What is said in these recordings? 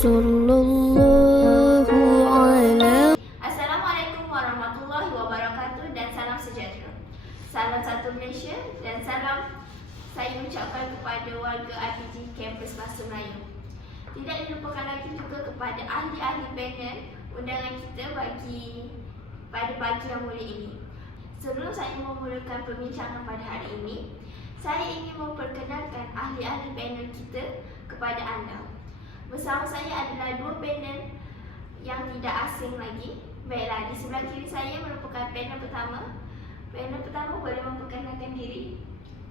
Sallallahu alaihi. Assalamualaikum warahmatullahi wabarakatuh dan salam sejahtera. Salam satu Malaysia dan salam saya ucapkan kepada warga RPG Kampus Bahasa Melayu. Tidak dilupakan lagi juga kepada ahli-ahli panel undangan kita pada pagi yang mulia ini. Sebelum saya memulakan perbincangan pada hari ini, saya ingin memperkenalkan ahli-ahli panel kita kepada anda. Bersama saya adalah dua panel yang tidak asing lagi. Baiklah, di sebelah kiri saya merupakan panel pertama. Panel pertama boleh memperkenalkan diri.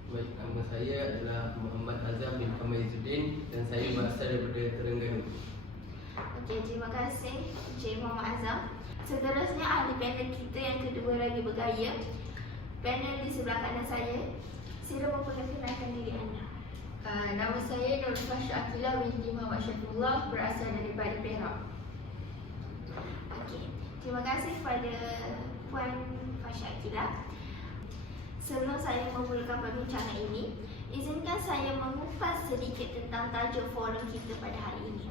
Baik, nama saya adalah Muhammad Azam bin Kamaluddin dan saya berasal daripada Terengganu. Okey, terima kasih Encik Muhammad Azam. Seterusnya ahli panel kita yang kedua lagi bergaya. Panel di sebelah kanan saya. Sila memperkenalkan diri anda. Nama saya Nur Fasha Akilah binti Muhammad Syafullah, berasal daripada Perak. Okey, terima kasih kepada Puan Fasha Akilah. Sebelum saya memulakan perbincangan ini, izinkan saya mengupas sedikit tentang tajuk forum kita pada hari ini.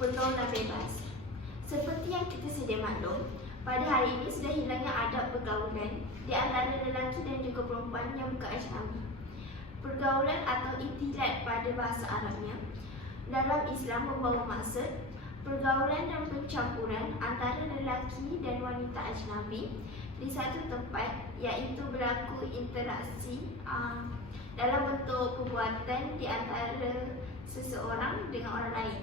Pergaulan bebas. Seperti yang kita sedia maklum, pada hari ini sudah hilangnya adab pergaulan di antara lelaki dan juga perempuan yang bukan ajnabi. Pergaulan atau iktilat pada bahasa Arabnya dalam Islam membawa maksud pergaulan dan pencampuran antara lelaki dan wanita ajnabi di satu tempat, iaitu berlaku interaksi dalam bentuk perbuatan di antara seseorang dengan orang lain.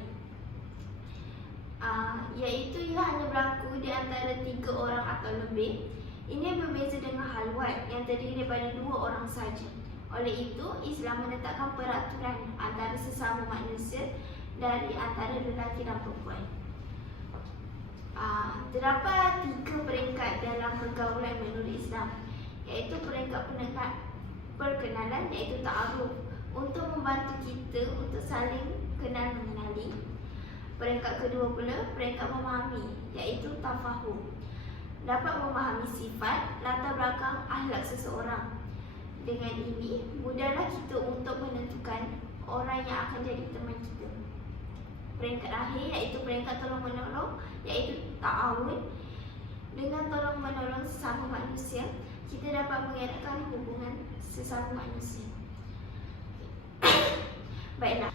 Iaitu ia hanya berlaku di antara 3 orang atau lebih. Ini berbeza dengan halwat yang terdiri daripada 2 orang saja. Oleh itu, Islam menetapkan peraturan antara sesama manusia dari antara lelaki dan perempuan. Terdapat 3 peringkat dalam pergaulan menurut Islam, iaitu peringkat perkenalan, iaitu ta'aruf, untuk membantu kita untuk saling kenal mengenali. Peringkat kedua pula, peringkat memahami, iaitu tafahum, dapat memahami sifat, latar belakang, akhlak seseorang. Dengan ini, mudahlah kita untuk menentukan orang yang akan jadi teman kita. Peringkat akhir iaitu peringkat tolong-menolong, iaitu ta'awun. Dengan tolong-menolong sesama manusia, kita dapat mengeratkan hubungan sesama manusia. Baiklah,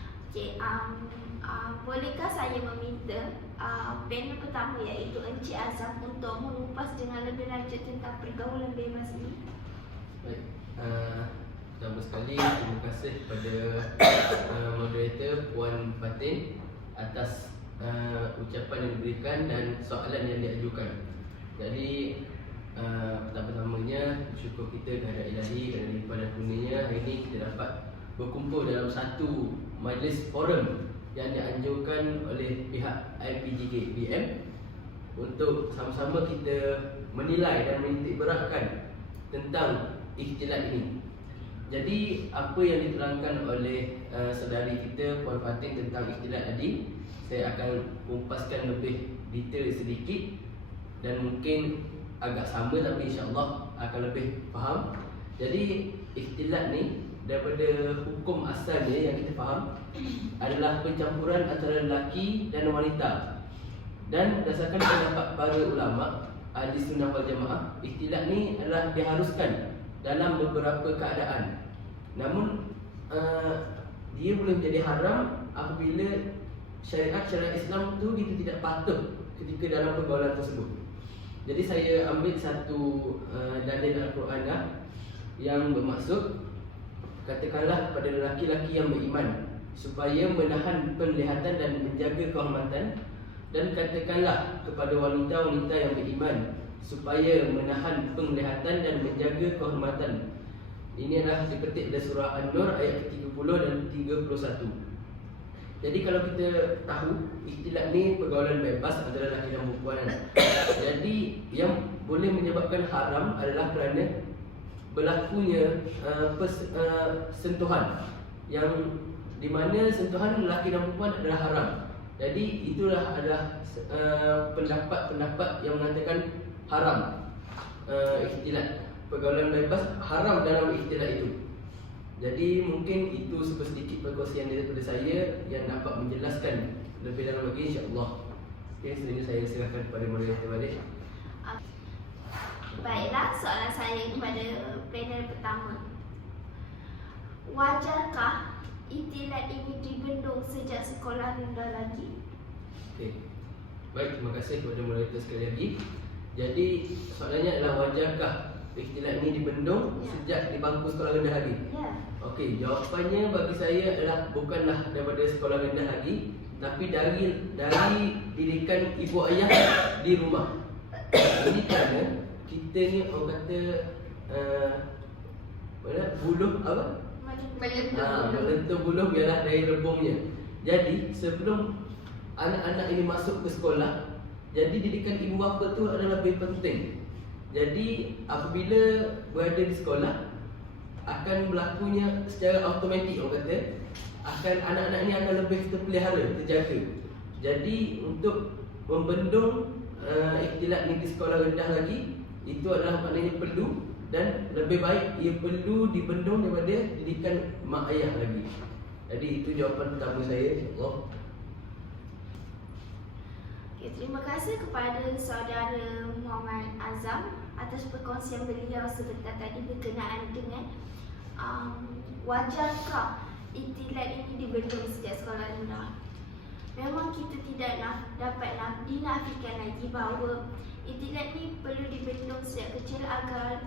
bolehkah saya meminta panel pertama iaitu Encik Azam untuk mengupas dengan lebih lanjut tentang pergaulan bebas ini? Baik, pertama sekali terima kasih kepada moderator Puan Fatin atas ucapan yang diberikan dan soalan yang diajukan. Jadi pertama-tamanya syukur kita kepada Ilahi dan daripada kurnianya hari ini kita dapat berkumpul dalam satu majlis forum yang dianjurkan oleh pihak IPGKBM untuk sama-sama kita menilai dan menitik beratkan tentang ikhtilat ini. Jadi apa yang diterangkan oleh saudari kita Puan Fatin tentang ikhtilat tadi, saya akan kumpaskan lebih detail sedikit dan mungkin agak sama tapi insya-Allah akan lebih faham. Jadi ikhtilat ni daripada hukum asalnya yang kita faham adalah pencampuran antara lelaki dan wanita. Dan berdasarkan pendapat para ulama ahli sunnah wal jamaah, ikhtilat ni adalah diharuskan dalam beberapa keadaan. Namun dia boleh menjadi haram apabila syariat Islam tu kita tidak patuh ketika dalam pergaulan tersebut. Jadi saya ambil satu dalil Al-Quran yang bermaksud, katakanlah kepada lelaki-lelaki yang beriman supaya menahan penglihatan dan menjaga kehormatan, dan katakanlah kepada wanita-wanita yang beriman supaya menahan penglihatan dan menjaga kehormatan. Ini adalah dipetik dari surah An-Nur ayat 30 dan 31. Jadi kalau kita tahu ikhtilat ni pergaulan bebas antara lelaki dan perempuan. Jadi yang boleh menyebabkan haram adalah kerana berlakunya sentuhan yang di mana sentuhan lelaki dan perempuan adalah haram. Jadi itulah adalah pendapat-pendapat yang mengatakan haram ikhtilat. Pergaulan bebas haram dalam ikhtilat itu. Jadi mungkin itu sedikit perkongsian daripada saya yang dapat menjelaskan lebih dalam lagi insya-Allah. Okey, selanjutnya saya silakan kepada moderator balik. Baiklah, soalan saya kepada panel pertama. Wajarkah iktilat ini dibendung sejak sekolah rendah lagi? Okey. Baik, terima kasih kepada moderator sekali lagi. Jadi soalannya adalah wajarkah iktilat ini dibendung sejak di bangku sekolah rendah lagi? Ya. Okey, jawapannya bagi saya adalah bukanlah daripada sekolah rendah lagi, tapi dari didikan ibu ayah di rumah. Ini kerana kita ni orang kata buluh apa? Melentur buluh ialah dari rebungnya. Jadi sebelum anak-anak ini masuk ke sekolah, jadi didikan ibu bapa tu adalah lebih penting. Jadi apabila berada di sekolah, akan berlakunya secara automatik orang kata, akan anak-anak ini akan lebih terpelihara, terjaga. Jadi untuk membendung iktilat ni di sekolah rendah lagi, itu adalah maknanya perlu, dan lebih baik ia perlu dibendung daripada didikan mak ayah lagi. Jadi itu jawapan pertama saya. Allah. Okay, terima kasih kepada saudara Muhammad Azam atas perkongsian beliau sebentar tadi berkenaan dengan wajarkah iktilat ini dibendung sejak sekolah rendah. Memang kita tidaklah dapatlah dinafikan lagi bahawa iktilat ini perlu dibendung sejak kecil agar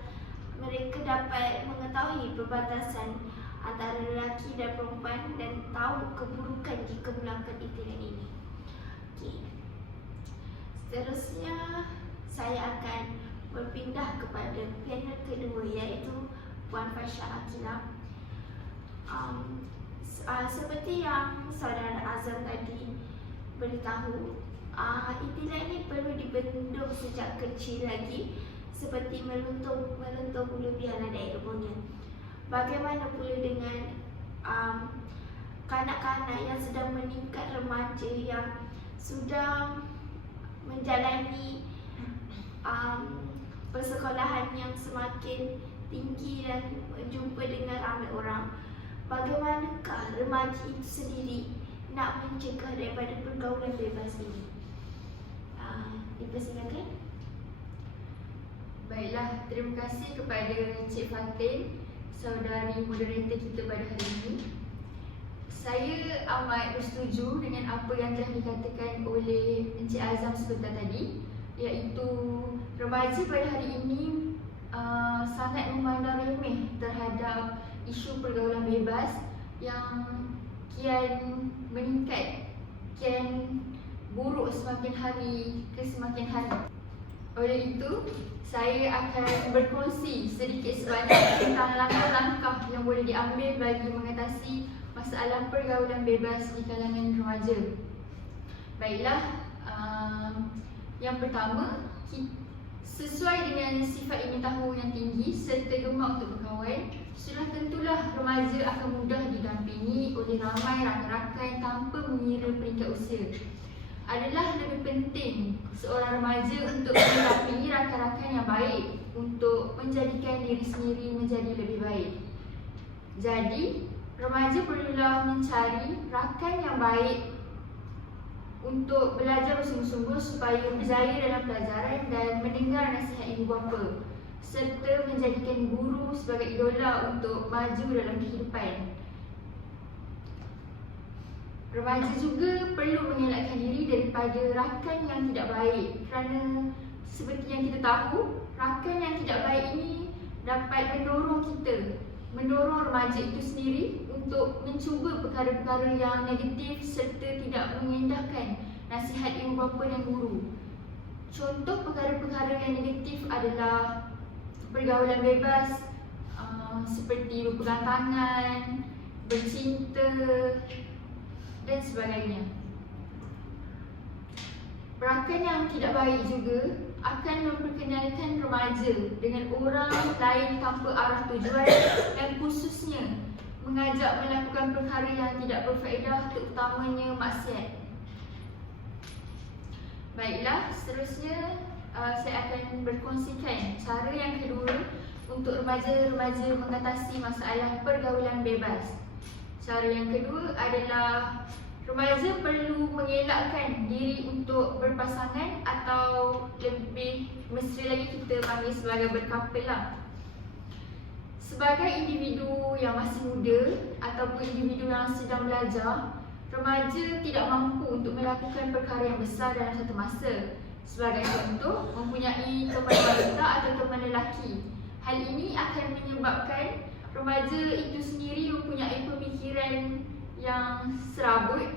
mereka dapat mengetahui perbatasan antara lelaki dan perempuan dan tahu keburukan jika melakukan iktilat ini. Okay. Seterusnya saya akan berpindah kepada panel kedua, iaitu Puan Fasha Akilah. Seperti yang saudara Azam tadi beritahu, iktilat ini perlu dibendung sejak kecil lagi, seperti meluntur bulu biara dari rebungnya. Bagaimana pula dengan kanak-kanak yang sedang meningkat remaja yang sudah menjalani persekolahan yang semakin tinggi dan berjumpa dengan ramai orang? Bagaimanakah remaja itu sendiri nak mencegah daripada pergaulan bebas ini? Dipersilakan. Baiklah, terima kasih kepada Cik Fatin, saudari moderator kita pada hari ini. Saya amat bersetuju dengan apa yang telah dikatakan oleh Encik Azam sebentar tadi, iaitu remaja pada hari ini sangat memandang remeh terhadap isu pergaulan bebas yang kian meningkat, kian buruk semakin hari ke semakin hari. Oleh itu, saya akan berkongsi sedikit sebanyak tentang langkah-langkah yang boleh diambil bagi mengatasi masalah pergaulan bebas di kalangan remaja. Baiklah, yang pertama, sesuai dengan sifat ingin tahu yang tinggi serta gemar untuk berkawan, sudah tentulah remaja akan mudah didampingi oleh ramai rakan-rakan tanpa mengira peringkat usia. Adalah lebih penting seorang remaja untuk mendampingi rakan-rakan yang baik untuk menjadikan diri sendiri menjadi lebih baik. Jadi, remaja perlulah mencari rakan yang baik untuk belajar bersungguh-sungguh supaya berjaya dalam pelajaran dan mendengar nasihat ibu bapa, serta menjadikan guru sebagai idola untuk maju dalam kehidupan. Remaja juga perlu mengelakkan diri daripada rakan yang tidak baik, kerana seperti yang kita tahu, rakan yang tidak baik ini dapat mendorong remaja itu sendiri untuk mencuba perkara-perkara yang negatif serta tidak mengendahkan nasihat ibu bapa dan guru. Contoh perkara-perkara yang negatif adalah pergaulan bebas, seperti berpegang tangan, bercinta dan sebagainya. Rakan yang tidak baik juga akan memperkenalkan remaja dengan orang lain tanpa arah tujuan dan khususnya mengajak melakukan perkara yang tidak berfaedah, terutamanya maksiat. Baiklah, seterusnya saya akan berkongsikan cara yang kedua untuk remaja-remaja mengatasi masalah pergaulan bebas. Cara yang kedua adalah Remaja perlu mengelakkan diri untuk berpasangan atau lebih mesra lagi kita panggil sebagai berkapal lah. Sebagai individu yang masih muda ataupun individu yang sedang belajar, remaja tidak mampu untuk melakukan perkara yang besar dalam satu masa. Sebagai contoh, mempunyai teman wanita atau teman lelaki. Hal ini akan menyebabkan remaja itu sendiri mempunyai pemikiran yang serabut,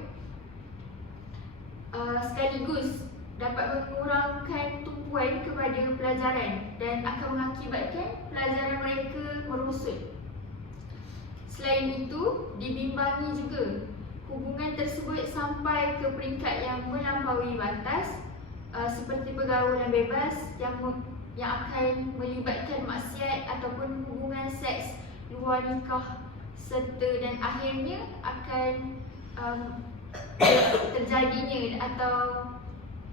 sekaligus dapat mengurangkan tumpuan kepada pelajaran dan akan mengakibatkan pelajaran mereka merosot. Selain itu, dibimbangi juga hubungan tersebut sampai ke peringkat yang melampaui batas, seperti pergaulan bebas yang akan melibatkan maksiat ataupun hubungan seks luar nikah, serta dan akhirnya akan terjadinya atau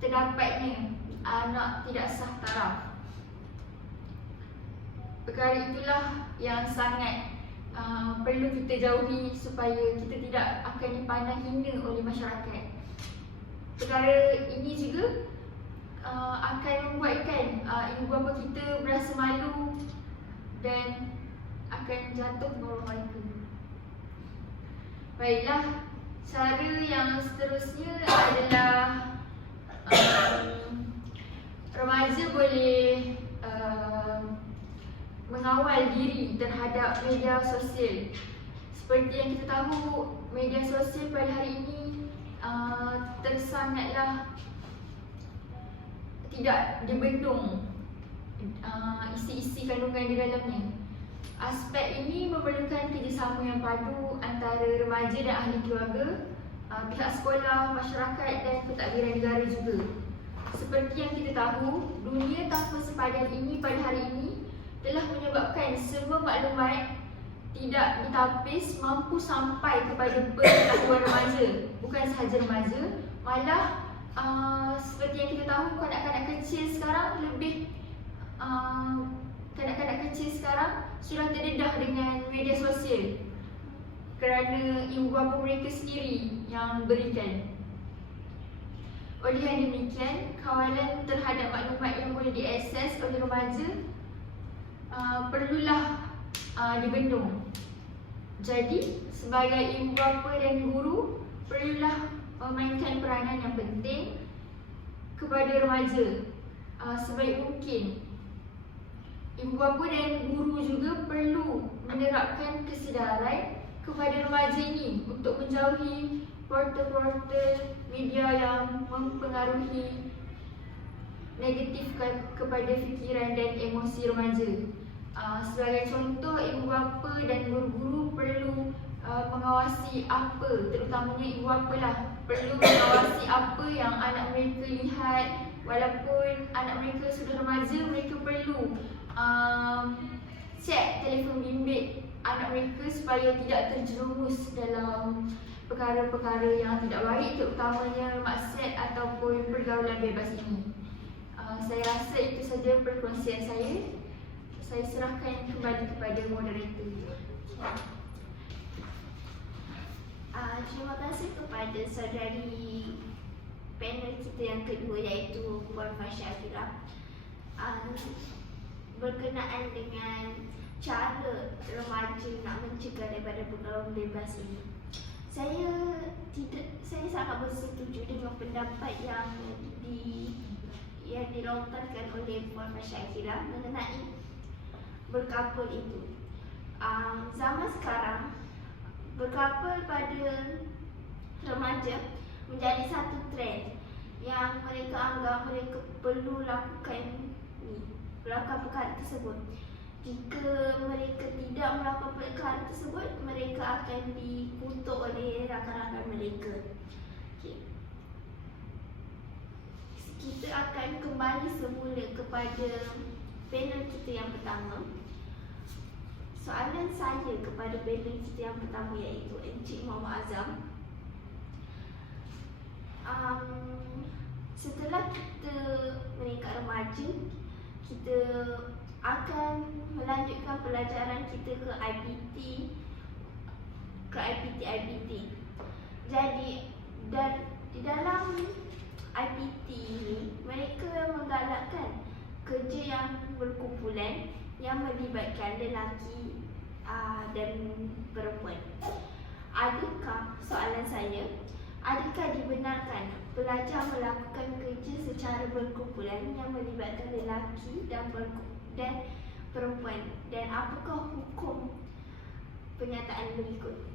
terdapatnya anak tidak sah taraf. Perkara itulah yang sangat perlu kita jauhi supaya kita tidak akan dipandang hina oleh masyarakat. Perkara ini juga akan membuatkan ibu bapa kita berasa malu dan akan jatuh ke bawah mereka. Baiklah, cara yang seterusnya adalah remaja boleh mengawal diri terhadap media sosial. Seperti yang kita tahu, media sosial pada hari ini tersangatlah tidak dibendung isi-isi kandungan di dalamnya. Aspek ini memerlukan kerjasama yang padu antara remaja dan ahli keluarga, pihak sekolah, masyarakat dan pentadbiran negara juga. Seperti yang kita tahu, dunia tanpa sepadan ini pada hari ini telah menyebabkan semua maklumat tidak ditapis mampu sampai kepada pengetahuan remaja. Bukan sahaja remaja, malah seperti yang kita tahu, kanak-kanak kecil sekarang kanak-kanak kecil sekarang sudah terdedah dengan media sosial kerana ibu bapa mereka sendiri yang berikan. Oleh yang demikian, kawalan terhadap maklumat yang boleh diakses oleh remaja perlulah dibendung. Jadi, sebagai ibu bapa dan guru, perlulah memainkan peranan yang penting kepada remaja sebaik mungkin. Ibu bapa dan guru juga perlu menerapkan kesedaran kepada remaja ini untuk menjauhi portal-portal media yang mempengaruhi negatif kepada fikiran dan emosi remaja. Sebagai contoh, ibu bapa dan guru-guru perlu mengawasi apa, terutamanya ibu bapa lah, perlu mengawasi apa yang anak mereka lihat. Walaupun anak mereka sudah remaja, mereka perlu cek telefon bimbit anak mereka supaya tidak terjerumus dalam perkara-perkara yang tidak baik, terutamanya maksiat ataupun pergaulan bebas ini. Saya rasa itu saja perkongsian saya. Saya serahkan kembali kepada moderator. Terima kasih kepada saudari panel kita yang kedua, iaitu Puan Fasha Akira, berkenaan dengan cara remaja nak mencegah daripada pergaulan bebas ini. Saya sangat bersetuju dengan pendapat yang dilontarkan oleh Puan Fasha Akira mengenai berkapal itu. Zaman sekarang, berkapal pada remaja menjadi satu trend yang mereka anggap mereka perlu lakukan perkara tersebut. Jika mereka tidak melakukan perkara tersebut, mereka akan dikutuk oleh rakan-rakan mereka. Kita akan kembali semula kepada panel kita yang pertama. Soalan saya kepada panel kita yang pertama, iaitu Encik Muhammad Azam. Setelah kita meningkat remaja, kita akan melanjutkan pelajaran kita ke IPT. Jadi Dan di dalam IPT ini, mereka menggalakkan kerja yang berkumpulan yang melibatkan lelaki dan perempuan. Adakah, soalan saya, adakah dibenarkan pelajar melakukan kerja secara berkumpulan yang melibatkan lelaki dan perempuan? Dan apakah hukum pernyataan berikut?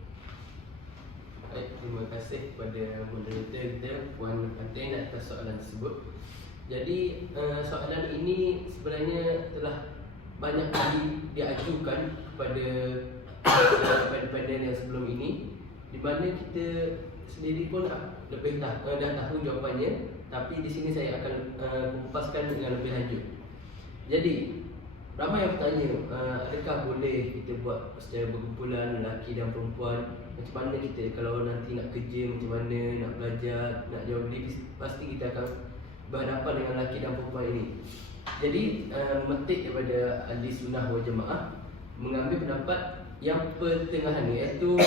Baik, terima kasih kepada moderator kita Puan Fatin atas soalan tersebut. Jadi soalan ini sebenarnya telah banyak kali diajukan kepada panel yang sebelum ini, di mana kita sendiri pun lebih dah tahu jawapannya, tapi di sini saya akan kupaskan dengan lebih lanjut. Jadi ramai yang bertanya, adakah boleh kita buat secara berkumpulan lelaki dan perempuan? Macam mana kita kalau nanti nak kerja, macam mana nak belajar, nak jawab beli, pasti kita akan berhadapan dengan lelaki dan perempuan ini. Jadi memetik daripada ahli sunnah wal jamaah mengambil pendapat yang pertengahan, iaitu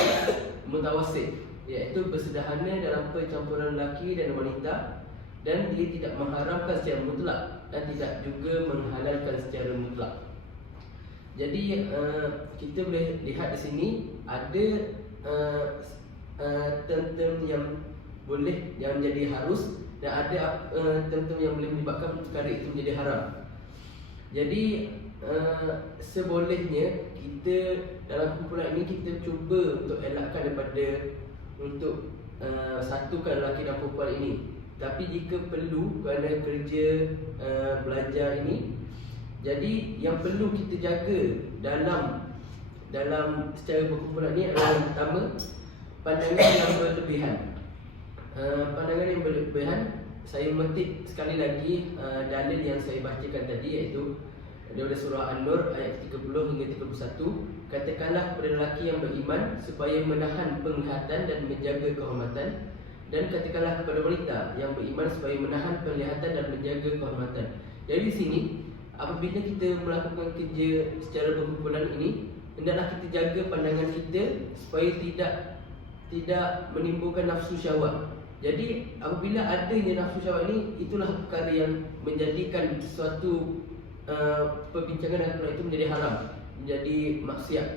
mutawasit, iaitu bersederhana dalam percampuran lelaki dan wanita, dan dia tidak mengharamkan secara mutlak dan tidak juga menghalalkan secara mutlak. Jadi kita boleh lihat di sini ada term-term yang boleh, yang menjadi harus, dan ada term-term yang boleh menyebabkan perkara itu menjadi haram. Jadi sebolehnya kita dalam kumpulan ini kita cuba untuk elakkan daripada untuk satukan lelaki dan perempuan ini. Tapi jika perlu kerana kerja belajar ini, jadi yang perlu kita jaga dalam secara berkumpulan ini adalah yang pertama, pandangan yang berlebihan. Pandangan yang berlebihan, saya memetik sekali lagi dalil yang saya bacakan tadi, iaitu daripada surah An-Nur ayat 30 hingga 31. Katakanlah kepada lelaki yang beriman supaya menahan penglihatan dan menjaga kehormatan, dan katakanlah kepada wanita yang beriman supaya menahan penglihatan dan menjaga kehormatan. Jadi di sini apabila kita melakukan kerja secara berkumpulan ini, hendaklah kita jaga pandangan kita supaya tidak menimbulkan nafsu syahwat. Jadi apabila adanya nafsu syahwat ini, itulah perkara yang menjadikan sesuatu perbincangan dengan perkara itu menjadi haram, menjadi maksiat.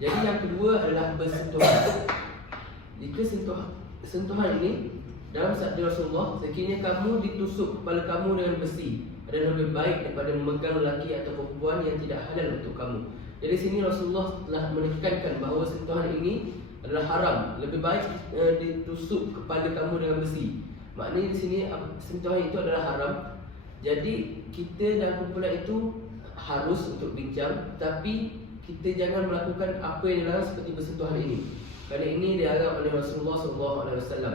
Jadi yang kedua adalah bersentuhan. Jika sentuhan ini dalam sabda Rasulullah, sekiranya kamu ditusuk kepala kamu dengan besi, adalah lebih baik daripada memegang lelaki atau perempuan yang tidak halal untuk kamu. Jadi sini Rasulullah telah menekankan bahawa sentuhan ini adalah haram. Lebih baik ditusuk kepala kamu dengan besi. Maknanya di sini sentuhan itu adalah haram. Jadi kita dalam kumpulan itu harus untuk bincang, tapi kita jangan melakukan apa yang dilarang seperti bersentuhan ini, kerana ini dilarang oleh Rasulullah SAW.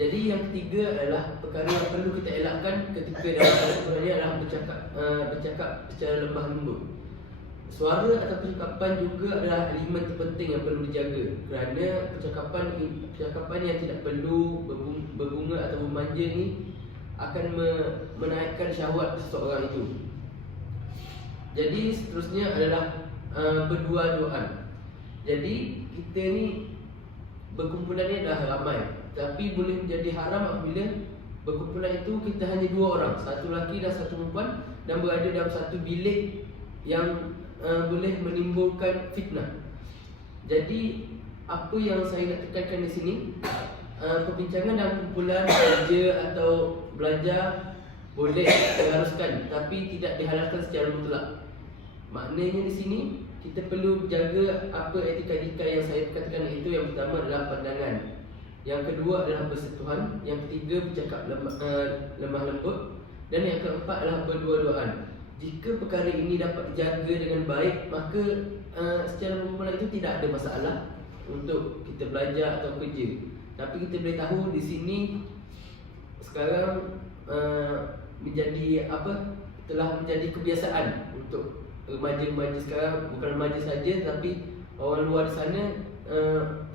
Jadi yang ketiga adalah perkara yang perlu kita elakkan ketika dalam kumpulan ini adalah bercakap secara lemah lembut. Suara atau percakapan juga adalah elemen terpenting yang perlu dijaga, kerana percakapan yang tidak perlu berbunga atau bermanja ni akan menaikkan syahwat seseorang itu. Jadi seterusnya adalah berdua-duaan. Jadi kita ni berkumpulan ni dah ramai, tapi boleh menjadi haram apabila berkumpulan itu kita hanya dua orang, satu lelaki dan satu perempuan, dan berada dalam satu bilik yang boleh menimbulkan fitnah. Jadi apa yang saya nak tekankan di sini, perbincangan dalam kumpulan kerja atau belajar boleh diharuskan, tapi tidak dihalalkan secara mutlak. Maknanya di sini kita perlu jaga apa etika-etika yang saya katakan itu. Yang pertama adalah pandangan, yang kedua adalah bersentuhan, yang ketiga bercakap lemah lembut, dan yang keempat adalah berdua-duaan. Jika perkara ini dapat dijaga dengan baik, maka secara berkumpulan itu tidak ada masalah untuk kita belajar atau kerja. Tapi kita boleh tahu di sini sekarang telah menjadi kebiasaan untuk remaja-remaja sekarang, bukan remaja saja tapi orang luar di sana,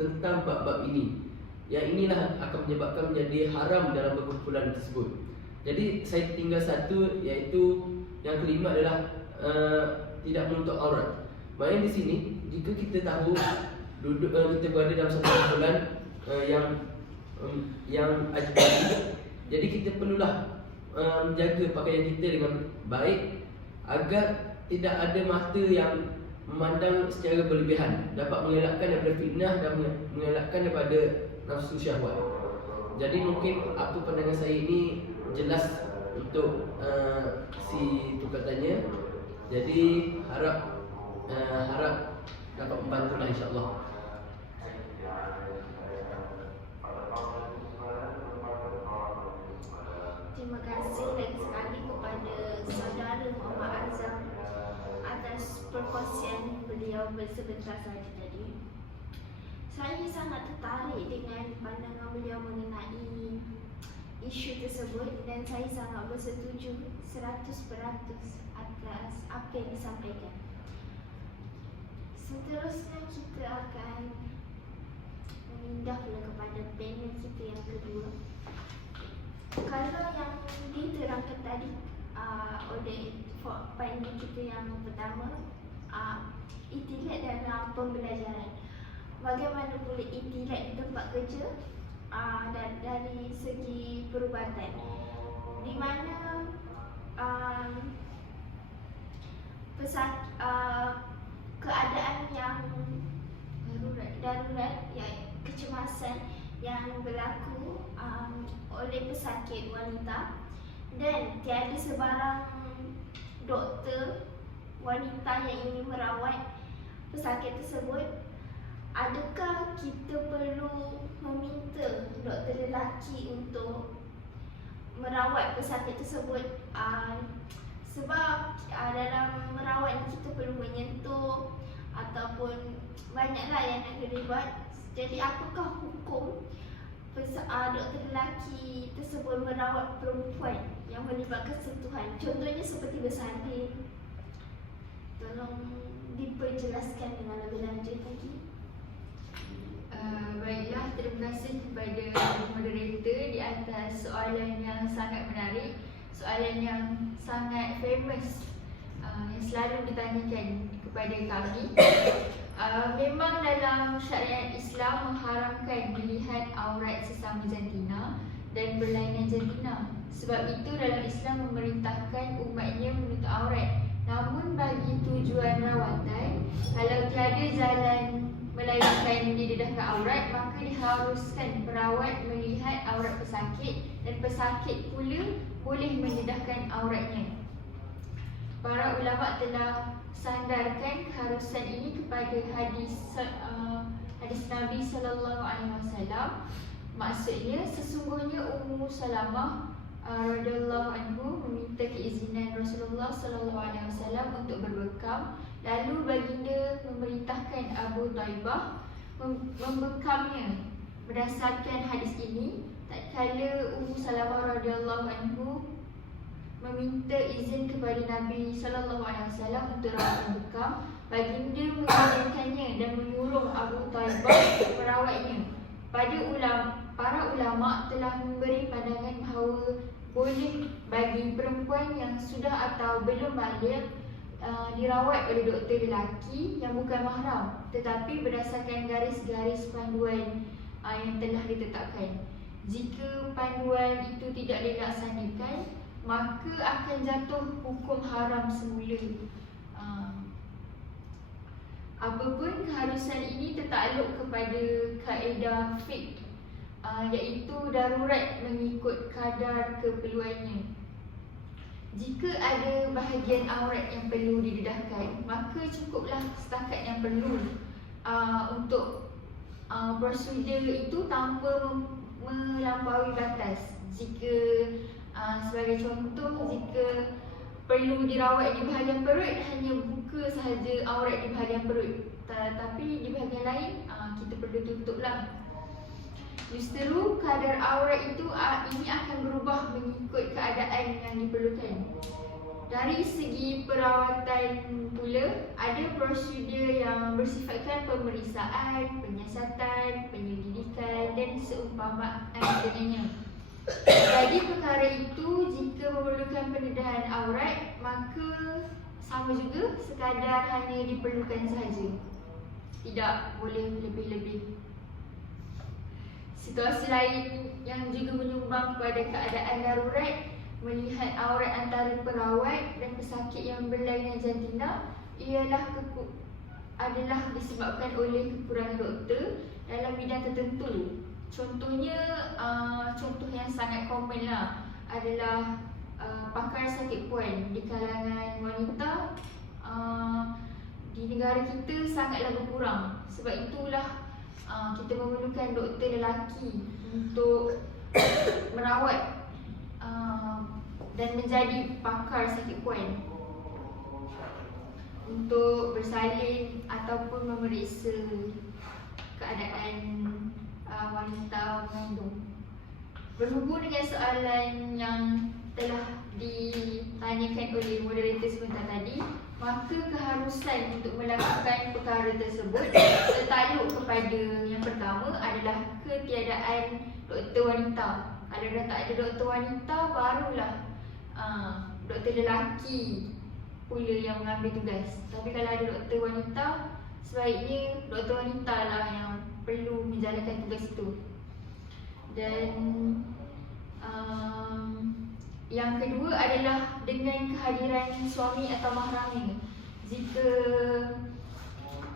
tentang bab-bab ini. Yang inilah akan menyebabkan menjadi haram dalam berkumpulan tersebut. Jadi saya tinggal satu, iaitu yang kelima adalah tidak menutup aurat. Maknanya di sini jika kita tahu kita berada dalam satu kumpulan yang yang ajnabi. Jadi kita perlulah menjaga pakaian kita dengan baik agar tidak ada mata yang memandang secara berlebihan, dapat mengelakkan daripada fitnah dan mengelakkan daripada nafsu syahwat. Jadi mungkin apa pandangan saya ini jelas untuk si tukar tanya. Jadi harap dapat membantulah insya-Allah. Terima kasih lagi sekali kepada saudara Muhammad Azam atas perkongsian beliau sebentar saja tadi. Saya sangat tertarik dengan pandangan beliau mengenai isu tersebut dan saya sangat bersetuju 100% atas apa yang disampaikan. Seterusnya kita akan memindah pula kepada panel kita yang kedua. Kalau yang diterangkan tadi oleh panel kita yang pertama, iktilat dalam pembelajaran. Bagaimana boleh iktilat di tempat kerja dan dari segi perubatan, di mana keadaan yang darurat, ya, kecemasan yang berlaku oleh pesakit wanita dan tiada sebarang doktor wanita yang ingin merawat pesakit tersebut. Adakah kita perlu meminta doktor lelaki untuk merawat pesakit tersebut? Sebab dalam merawat kita perlu menyentuh ataupun banyaklah yang nak terlibat. Jadi apakah hukum doktor lelaki tersebut merawat perempuan yang melibatkan sentuhan? Contohnya seperti bersalin. Tolong diperjelaskan dengan lebih lanjut lagi. Baiklah, terima kasih kepada moderator di atas soalan yang sangat menarik, soalan yang sangat famous yang selalu ditanyakan kepada kami. Memang dalam syariat Islam mengharamkan melihat aurat sesama jantina dan berlainan jantina. Sebab itu dalam Islam memerintahkan umatnya menutup aurat. Namun bagi tujuan rawatan, kalau tiada jalan melainkan didedahkan aurat, maka diharuskan perawat melihat aurat pesakit dan pesakit pula boleh mendedahkan auratnya. Para ulama telah sandarkan keharusan ini kepada hadis Nabi sallallahu alaihi wasallam. Maksudnya sesungguhnya Ummu Salamah radhiyallahu anhu meminta keizinan Rasulullah sallallahu alaihi wasallam untuk berbekam. Lalu baginda memerintahkan Abu Taibah membekamnya. Berdasarkan hadis ini, tatkala Ummu Salamah radhiyallahu anhu meminta izin kepada Nabi sallallahu alaihi wasallam untuk rawat bekam, baginda mengizinkannya dan menyuruh Abu Taibah merawatnya. Para ulama telah memberi pandangan bahawa boleh bagi perempuan yang sudah atau belum baligh dirawat oleh doktor lelaki yang bukan mahram, tetapi berdasarkan garis-garis panduan yang telah ditetapkan. Jika panduan itu tidak dilaksanakan, maka akan jatuh hukum haram semula. Apapun keharusan ini tertakluk kepada kaedah fiqh, iaitu darurat mengikut kadar keperluannya. Jika ada bahagian aurat yang perlu didedahkan, maka cukuplah setakat yang perlu untuk prosedur itu tanpa melampaui batas. Jika sebagai contoh, jika perlu dirawat di bahagian perut, hanya buka sahaja aurat di bahagian perut, tetapi di bahagian lain kita perlu tutuplah. Justeru kadar aurat itu ini akan berubah mengikut keadaan yang diperlukan. Dari segi perawatan pula, ada prosedur yang bersifatkan pemeriksaan, penyiasatan, penyelidikan dan seumpama dengannya. Jadi perkara itu jika memerlukan pendedahan aurat, maka sama juga sekadar hanya diperlukan sahaja, tidak boleh lebih-lebih. Situasi lain yang juga menyumbang kepada keadaan darurat melihat aurat antara perawat dan pesakit yang berlainan jantina adalah disebabkan oleh kekurangan doktor dalam bidang tertentu. Contohnya, contoh yang sangat common lah adalah pakar sakit puan di kalangan wanita di negara kita sangatlah berkurang. Sebab itulah kita memerlukan doktor lelaki untuk merawat dan menjadi pakar sakit puan untuk bersalin ataupun memeriksa keadaan wanita mengandung. Berhubung dengan soalan yang telah ditanyakan oleh moderator sebentar tadi, maka keharusan untuk melakukan perkara tersebut tertakluk kepada yang pertama adalah ketiadaan doktor wanita. Kalau dah tak ada doktor wanita, barulah doktor lelaki pula yang mengambil tugas. Tapi kalau ada doktor wanita, sebaiknya doktor wanita lah yang perlu menjalankan tugas itu. Dan yang kedua adalah dengan kehadiran suami atau mahramnya. Jika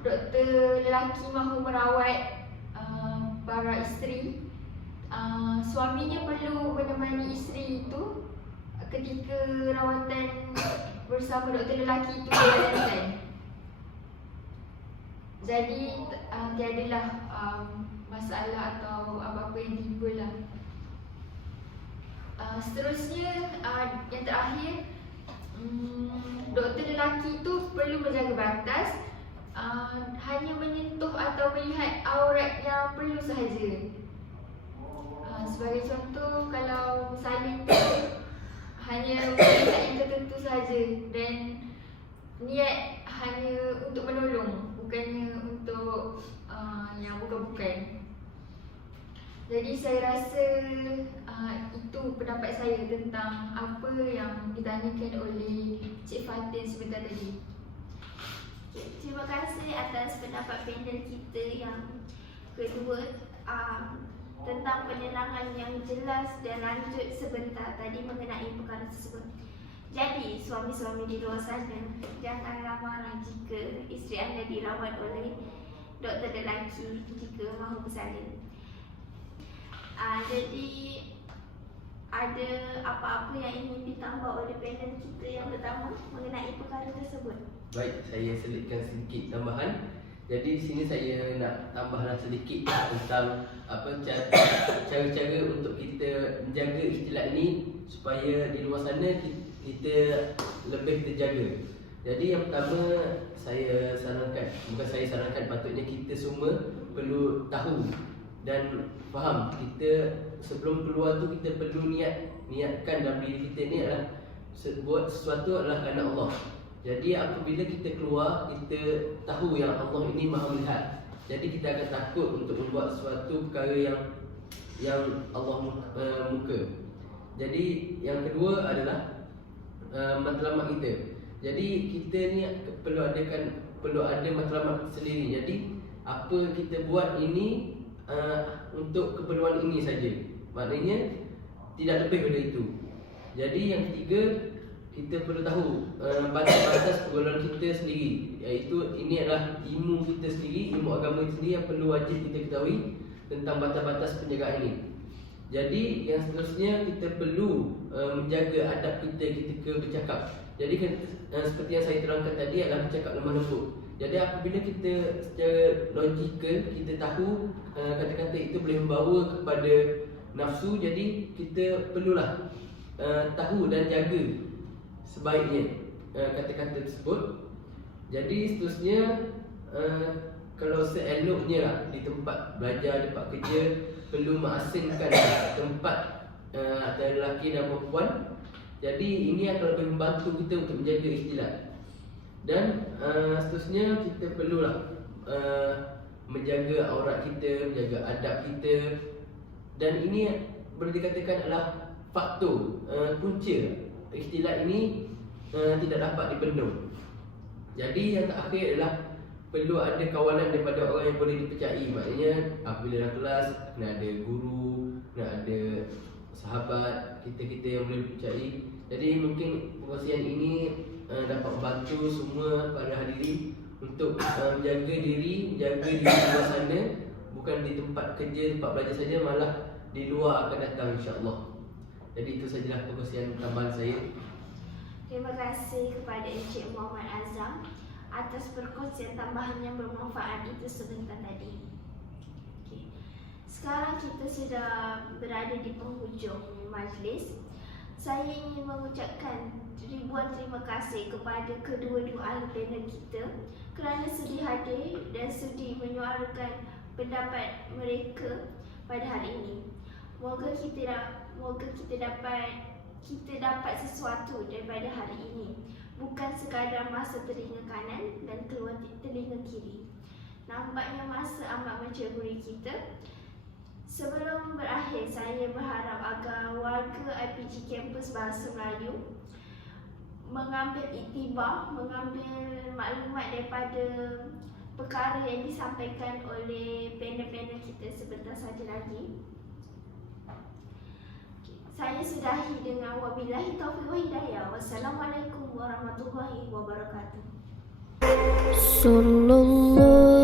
doktor lelaki mahu merawat para isteri, suaminya perlu menemani isteri itu ketika rawatan bersama doktor lelaki itu dijalankan. Jadi tiadalah masalah atau apa-apa yang timbul lah. Seterusnya, yang terakhir, doktor lelaki itu perlu menjaga batas, hanya menyentuh atau melihat aurat yang perlu sahaja. Sebagai contoh, kalau salin hanya melihat yang tertentu sahaja dan niat hanya untuk menolong, bukannya untuk yang bukan-bukan. Jadi saya rasa itu pendapat saya tentang apa yang ditanyakan oleh Cik Fatin sebentar tadi. Terima kasih atas pendapat panel kita yang kedua tentang penerangan yang jelas dan lanjut sebentar tadi mengenai perkara tersebut. Jadi suami-suami di luar sana, janganlah marah jika isteri anda dirawat oleh doktor lelaki jika mahu bersalin. Jadi ada apa-apa yang ingin ditambah oleh panel kita yang pertama mengenai perkara tersebut? Baik, saya selitkan sedikit tambahan. Jadi di sini saya nak tambahlah sedikit tentang cara-cara untuk kita menjaga ikhtilat ini supaya di luar sana kita lebih terjaga. Jadi yang pertama saya sarankan patutnya kita semua perlu tahu dan faham, kita sebelum keluar tu kita perlu niatkan dalam diri kita ni adalah buat sesuatu adalah kerana Allah. Jadi apabila kita keluar, kita tahu yang Allah ini Maha melihat. Jadi kita akan takut untuk membuat sesuatu perkara yang Allah muka. Jadi yang kedua adalah matlamat kita. Jadi kita ni perlu ada matlamat sendiri. Jadi apa kita buat ini untuk keperluan ini saja. Maknanya tidak lebih daripada itu. Jadi yang ketiga, kita perlu tahu batas-batas pergaulan kita sendiri, iaitu ini adalah ilmu kita sendiri, ilmu agama kita sendiri yang perlu wajib kita ketahui tentang batas-batas penjagaan ini. Jadi yang seterusnya, kita perlu menjaga adab kita ketika bercakap. Jadi seperti yang saya terangkan tadi adalah bercakap lemah lembut. Jadi apabila kita secara logikal kita tahu kata-kata itu boleh membawa kepada nafsu, jadi kita perlulah tahu dan jaga sebaiknya kata-kata tersebut. Jadi seterusnya, kalau seeloknya lah di tempat belajar, tempat kerja, perlu mengasingkan tempat antara lelaki dan perempuan. Jadi ini akan lebih membantu kita untuk menjaga ikhtilat. Dan seterusnya kita perlulah menjaga aurat kita, menjaga adab kita. Dan ini boleh dikatakan adalah faktor punca ikhtilat ini tidak dapat dibendung. Jadi yang terakhir adalah perlu ada kawanan daripada orang yang boleh dipercayai. Maknanya apabila dalam kelas kena ada guru, kena ada sahabat kita yang boleh dipercayai. Jadi mungkin perkongsian ini dapat membantu semua para hadirin untuk menjaga diri di luar sana, bukan di tempat kerja, tempat belajar saja, malah di luar akan datang insya-Allah. Jadi itu sajalah perkongsian tambahan saya. Terima kasih kepada Encik Muhammad Azam atas perkongsian tambahan yang bermanfaat itu sebentar tadi. Okay. Sekarang kita sudah berada di penghujung majlis. Saya ingin mengucapkan ribuan terima kasih kepada kedua-dua ahli panel kita kerana sudi hadir dan sudi menyuarakan pendapat mereka pada hari ini. Moga kita dapat sesuatu daripada hari ini, bukan sekadar masa telinga kanan dan keluar telinga kiri. Nampaknya masa amat menceburi kita. Sebelum berakhir, saya berharap agar warga IPG Kampus Bahasa Melayu mengambil iktibar, mengambil maklumat daripada perkara yang disampaikan oleh panel-panel kita sebentar saja lagi. Saya sudahi dengan wabillahi taufiq wa hidayah. Wassalamualaikum warahmatullahi wabarakatuh. Sallallahu